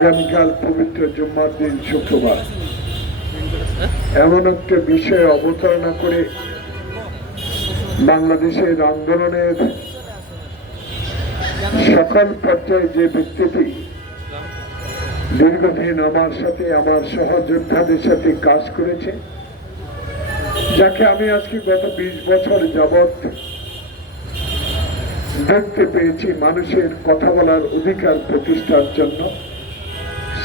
আগামীকাল পবিত্র জুম্মার দিন শুক্রবার। এমন একটা বিষয়ে অবতারণা করে বাংলাদেশের আন্দোলনের সকল পর্যায়ে যে ব্যক্তিটি দীর্ঘদিন আমার সাথে, আমার সহযোদ্ধাদের সাথে কাজ করেছে, যাকে আমি আজকে গত বিশ বছর যাবৎ দেখতে পেয়েছি মানুষের কথা বলার অধিকার প্রতিষ্ঠার জন্য।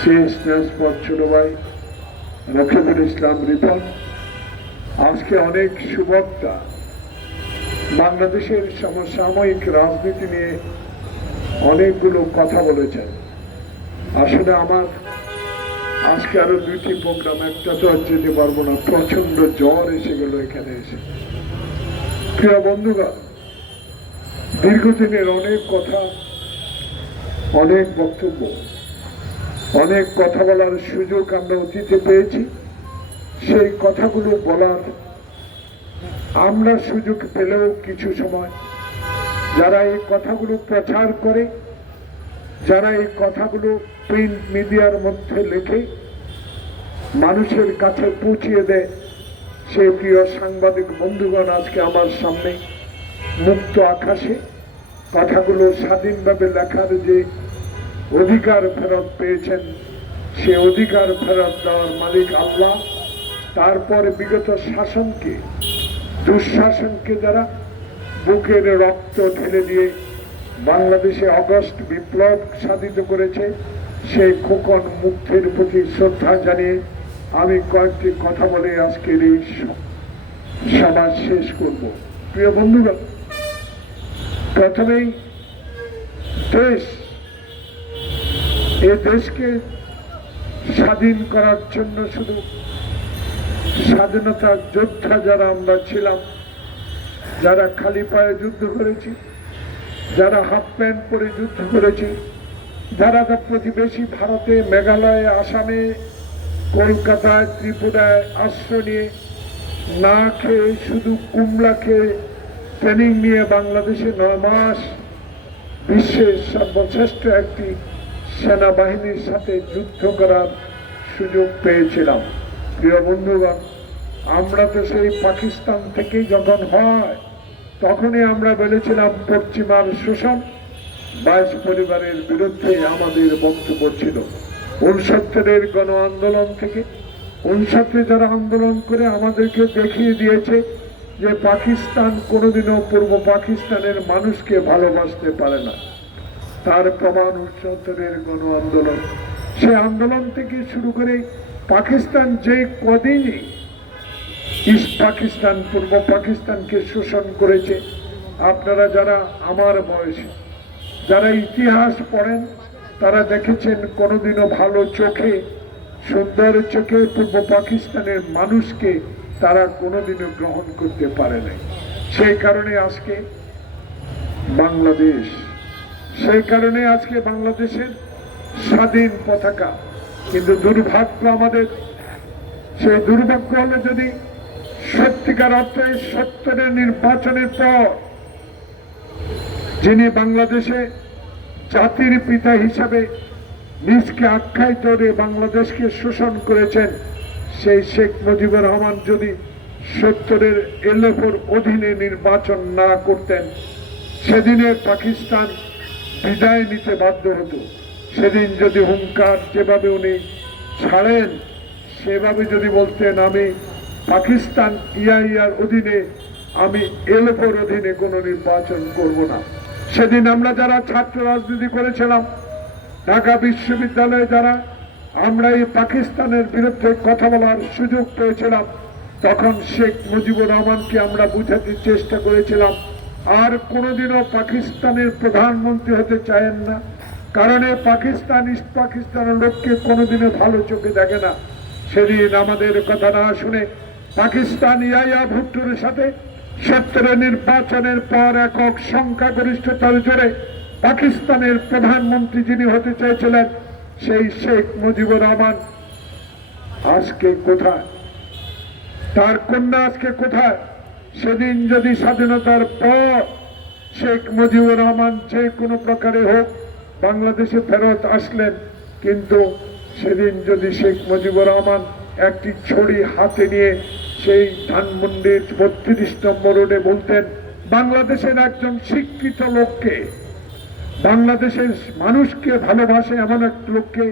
শেষ নাজপর ছোট ভাই রকিবুল ইসলাম রিপন। আজকে অনেক সুবক্তা। বাংলাদেশের সমসাময়িক রাজনীতি নিয়ে অনেকগুলো কথা বলেছেন। আসলে আমার আজকে আরও দুইটি প্রোগ্রাম, একটা তো আর যেতে পারব না প্রচণ্ড জ্বর এসে গেল এখানে এসে। প্রিয় বন্ধুগণ, দীর্ঘদিনের অনেক কথা, অনেক বক্তব্য অনেক কথা বলার সুযোগ আমরা অতীতে পেয়েছি। সেই কথাগুলো বলার আমরা সুযোগ পেলেও কিছু সময় যারা এই কথাগুলো প্রচার করে, যারা এই কথাগুলো প্রিন্ট মিডিয়ার মধ্যে লেখে, মানুষের কাছে পৌঁছিয়ে দেয়। সে প্রিয় সাংবাদিক বন্ধুগণ, আজকে আমার সামনে মুক্ত আকাশে কথাগুলো স্বাধীনভাবে লেখার যে অধিকার ফেরত পেয়েছেন। সে অধিকার ফেরত দেওয়ার মালিক আল্লাহ। তারপর বিগত শাসনকে, দুঃশাসনকে যারা বুকের রক্ত ঢেলে দিয়ে বাংলাদেশে অগস্ট বিপ্লব সাধিত করেছে, সেই খোকন মুক্তির প্রতি শ্রদ্ধা জানিয়ে আমি কয়েকটি কথা বলে আজকের এই সমাজ শেষ করব। প্রিয় বন্ধুগণ, প্রথমেই দেশ এ দেশকে স্বাধীন করার জন্য শুধু স্বাধীনতা যোদ্ধা যারা আমরা ছিলাম, যারা খালি পায়ে যুদ্ধ করেছি, যারা হাফ প্যান্ট পরে যুদ্ধ করেছি, যারা তার প্রতিবেশী ভারতে মেঘালয়ে, আসামে, কলকাতায়, ত্রিপুরায় আশ্রয় নিয়ে না খেয়ে, শুধু কুমড়া খেয়ে ট্রেনিং নিয়ে বাংলাদেশে নয় মাস বিশ্বের সর্বশ্রেষ্ঠ একটি সেনাবাহিনীর সাথে যুদ্ধ করার সুযোগ পেয়েছিলাম। প্রিয় বন্ধুগণ, আমরা তো সেই পাকিস্তান থেকেই যখন হয়, তখনই আমরা বলেছিলাম, পশ্চিমার শোষণ বাইশ পরিবারের বিরুদ্ধে আমাদের বক্তব্য ছিল। উনসত্তরের গণ আন্দোলন থেকে উনসত্তরে যারা আন্দোলন করে আমাদেরকে দেখিয়ে দিয়েছে যে পাকিস্তান কোনোদিনও পূর্ব পাকিস্তানের মানুষকে ভালোবাসতে পারে না। তার প্রমাণ উনসত্তরের গণ আন্দোলন। সে আন্দোলন থেকে শুরু করে পাকিস্তান যে কদিনই ইস্ট পাকিস্তান, পূর্ব পাকিস্তানকে শোষণ করেছে, আপনারা যারা আমার বয়সী, যারা ইতিহাস পড়েন, তারা দেখেছেন কোনোদিনও ভালো চোখে, সুন্দর চোখে পূর্ব পাকিস্তানের মানুষকে তারা কোনোদিনও গ্রহণ করতে পারে নাই। সেই কারণে আজকে বাংলাদেশ সেই কারণে আজকে বাংলাদেশের স্বাধীন পতাকা, কিন্তু দুর্ভাগ্য আমাদের, সেই দুর্ভাগ্য হলে যদি সত্যিকার অর্থে সত্তরের নির্বাচনের পর যিনি বাংলাদেশে জাতির পিতা হিসাবে নিজকে আখ্যায়িত করে বাংলাদেশকে শোষণ করেছেন, সেই শেখ মুজিবুর রহমান যদি সত্তরের এলএফোর অধীনে নির্বাচন না করতেন সেদিনে পাকিস্তান বিদায় নিতে বাধ্য হতো। সেদিন যদি হুঙ্কার যেভাবে উনি ছাড়েন, সেভাবে যদি বলতেন, আমি পাকিস্তান ইআইআর অধীনে, আমি এলএফোর অধীনে কোনো নির্বাচন করব না। সেদিন আমরা যারা ছাত্র রাজনীতি করেছিলাম, ঢাকা বিশ্ববিদ্যালয়ে যারা, আমরা এই পাকিস্তানের বিরুদ্ধে কথা বলার সুযোগ পেয়েছিলাম। তখন শেখ মুজিবুর রহমানকে আমরা বুঝাতে চেষ্টা করেছিলাম আর কোনোদিনও পাকিস্তানের প্রধানমন্ত্রী হতে চায়েন না। কারণ পাকিস্তান, ইস্ট পাকিস্তানের লোককে কোনোদিনও ভালো চোখে দেখে না। সেদিন আমাদের কথা না শুনে পাকিস্তান ইয়াইয়া ভুট্টোর সাথে সত্তরের নির্বাচনের পর একক সংখ্যাগরিষ্ঠতার জোরে পাকিস্তানের প্রধানমন্ত্রী যিনি হতে চেয়েছিলেন সেই শেখ মুজিবুর রহমান। আজকে কোথায়? তার কন্যা আজকে কোথায়? সেদিন যদি স্বাধীনতার পর শেখ মুজিবুর রহমান যে কোনো প্রকারে হোক বাংলাদেশে ফেরত আসলেন, কিন্তু সেদিন যদি শেখ মুজিবুর রহমান একটি ছড়ি হাতে নিয়ে সেই ধানমন্ডির বত্রিশ নম্বর রোডে বলতেন, বাংলাদেশের একজন শিক্ষিত লোককে, বাংলাদেশের মানুষকে ভালোবাসে এমন এক লোককে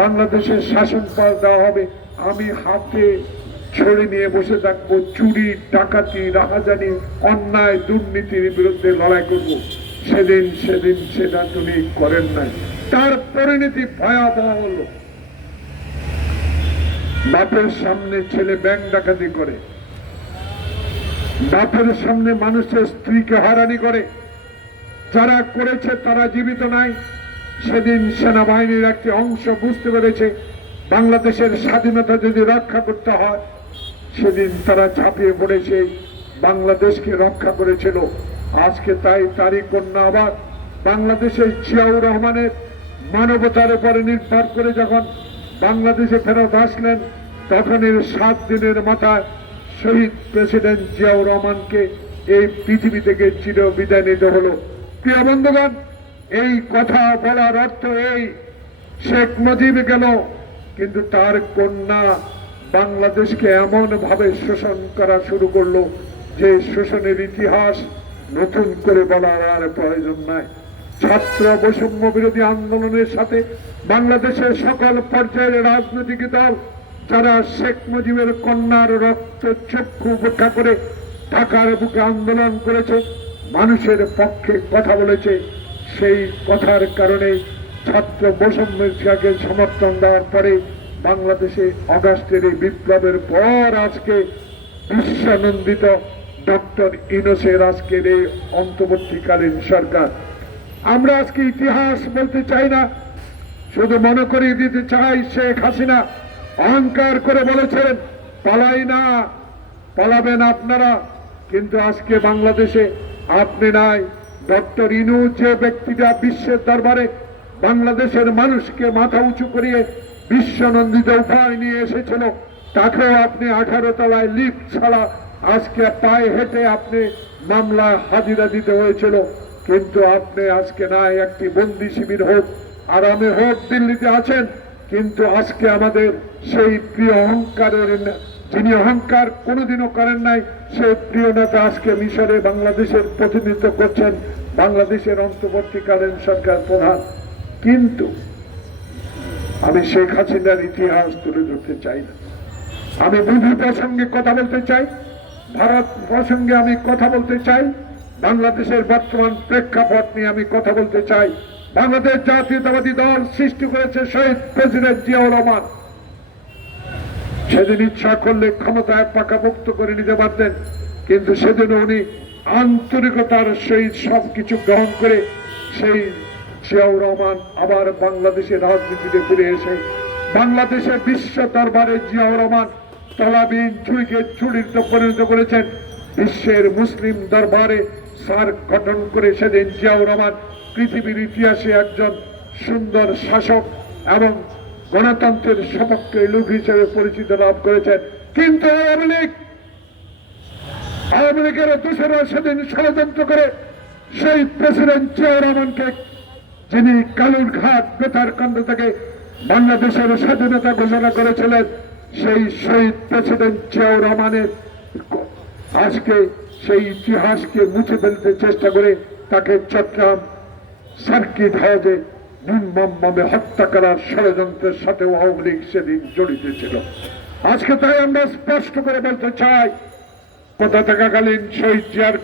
বাংলাদেশের শাসন পাল দেওয়া হবে। আমি হাতে ছড়ে নিয়ে বসে থাকব, চুরি, ডাকাতি, রাহাজানি, অন্যায়, দুর্নীতির বিরুদ্ধে লড়াই করব। সেদিন সেদিন সেটা তিনি করেন নাই। তার পরিণতি ভয়াবহ হলো। বাপের সামনে ছেলে ব্যাংক ডাকাতি করে। বাপের সামনে মানুষের স্ত্রীকে হারানি করে। যারা করেছে তারা জীবিত নাই। সেদিন সেনাবাহিনীর একটি অংশ বুঝতে পেরেছে, বাংলাদেশের স্বাধীনতা যদি রক্ষা করতে হয় সেদিন তারা ঝাঁপিয়ে পড়েছে বাংলাদেশকে রক্ষা করেছিল। আজকে তাই তারই কন্যা আবার বাংলাদেশের জিয়াউর রহমানের মানবতার উপরে নির্ভর করে যখন বাংলাদেশে ফেরত আসলেন তখন এর সাত দিনের মাথায় শহীদ প্রেসিডেন্ট জিয়াউর রহমানকে এই পৃথিবী থেকে চির বিদায় নিতে হলো। প্রিয় বন্ধুগণ, এই কথা বলার অর্থ এই, শেখ মুজিব গেল, কিন্তু তার কন্যা বাংলাদেশকে এমন ভাবে শোষণ করা শুরু করল যে শোষণের ইতিহাস নতুন করে বলার আর প্রয়োজন নাই। ছাত্র বৈষম্য বিরোধী আন্দোলনের সাথে বাংলাদেশের সকল পর্যায়ের রাজনৈতিক দল, যারা শেখ মুজিবের কন্যার রক্ত চক্ষু উপেক্ষা করে ঢাকার বুকে আন্দোলন করেছে, মানুষের পক্ষে কথা বলেছে। সেই কথার কারণে ছাত্র বৈষম্যকে সমর্থন দেওয়ার পরে বাংলাদেশে অগাস্টের এই বিপ্লবের পর আজকে বিশ্বানন্দিত ডক্টর ইনোসের আজকের এই অন্তর্বর্তীকালীন সরকার। আমরা আজকে ইতিহাস বলতে চাই না, শুধু মনে করিয়ে দিতে চাই শেখ হাসিনা। অহংকার করে বলেছেন, পালাই না, পালাবেন আপনারা। কিন্তু আজকে বাংলাদেশে আপনি নাই, ডক্টর ইনু যে ব্যক্তিটা বিশ্বের দরবারে বাংলাদেশের মানুষকে মাথা উঁচু করিয়ে বিশ্বনন্দিত উপায় নিয়ে এসেছিল। তাকেও আপনি আঠারো তলায় লিফট ছাড়া আজকে পায়ে হেঁটে আপনি মামলায় হাজিরা দিতে হয়েছিল। কিন্তু আপনি আজকে নাই, একটি বন্দি শিবির হোক, আরামে হোক, দিল্লিতে আছেন। কিন্তু আজকে আমাদের সেই প্রিয় অহংকারের যিনি অহংকার কোনোদিনও করেন নাই, সেই প্রিয় নেতা আজকে মিশরে বাংলাদেশের প্রতিনিধিত্ব করছেন, বাংলাদেশের অন্তর্বর্তীকালীন সরকার প্রধান। কিন্তু আমি শেখ হাসিনার ইতিহাস তুলে ধরতে চাই না। আমি মুভি প্রসঙ্গে কথা বলতে চাই, ভারত প্রসঙ্গে আমি কথা বলতে চাই, বাংলাদেশের বর্তমান প্রেক্ষাপট নিয়ে আমি কথা বলতে চাই। বাংলাদেশ জাতীয়তাবাদী দল সৃষ্টি করেছে শহীদ প্রেসিডেন্ট জিয়াউর রহমান। সেদিন ইচ্ছা করলে ক্ষমতায় পাকাপোক্ত করে নিতে পারতেন, কিন্তু সেদিন উনি আন্তরিকতার সহিত সবকিছু গ্রহণ করে সেই জিয়াউর রহমান আবার বাংলাদেশের রাজনীতিতে ফিরে এসে বাংলাদেশের বিশ্ব দরবারে জিয়াউর রহমান তলাবিন ছুরিকে ছুরিতে পরিণত করেছেন। বিশ্বের মুসলিম দরবারে সার গঠন করে সেদিন জিয়াউর রহমান পৃথিবীর ইতিহাসে একজন সুন্দর শাসক এবং গণতন্ত্রের সপক্ষে লোক হিসেবে পরিচিত লাভ করেছেন। কিন্তু আওয়ামী লীগ, আওয়ামী লীগের দোষরা সেদিন ষড়যন্ত্র করে সেই প্রেসিডেন্ট জিয়াউর রহমানকে যিনি কালুর ঘাট বেতার কাণ্ড থেকে বাংলাদেশের স্বাধীনতা ঘোষণা করেছিলেন, সেই শহীদ প্রেসিডেন্ট জিয়াউর রহমানের আজকে সেই ইতিহাসকে মুছে ফেলতে চেষ্টা করে তাকে চট্টগ্রাম সার্কিট হাউসে নির্মমভাবে হত্যা করার ষড়যন্ত্রের সাথেও আওয়ামী লীগ সেদিন জড়িত ছিল। আজকে তাই আমরা স্পষ্ট করে বলতে চাই কোথা থাকাকালীন শহীদ জিয়ার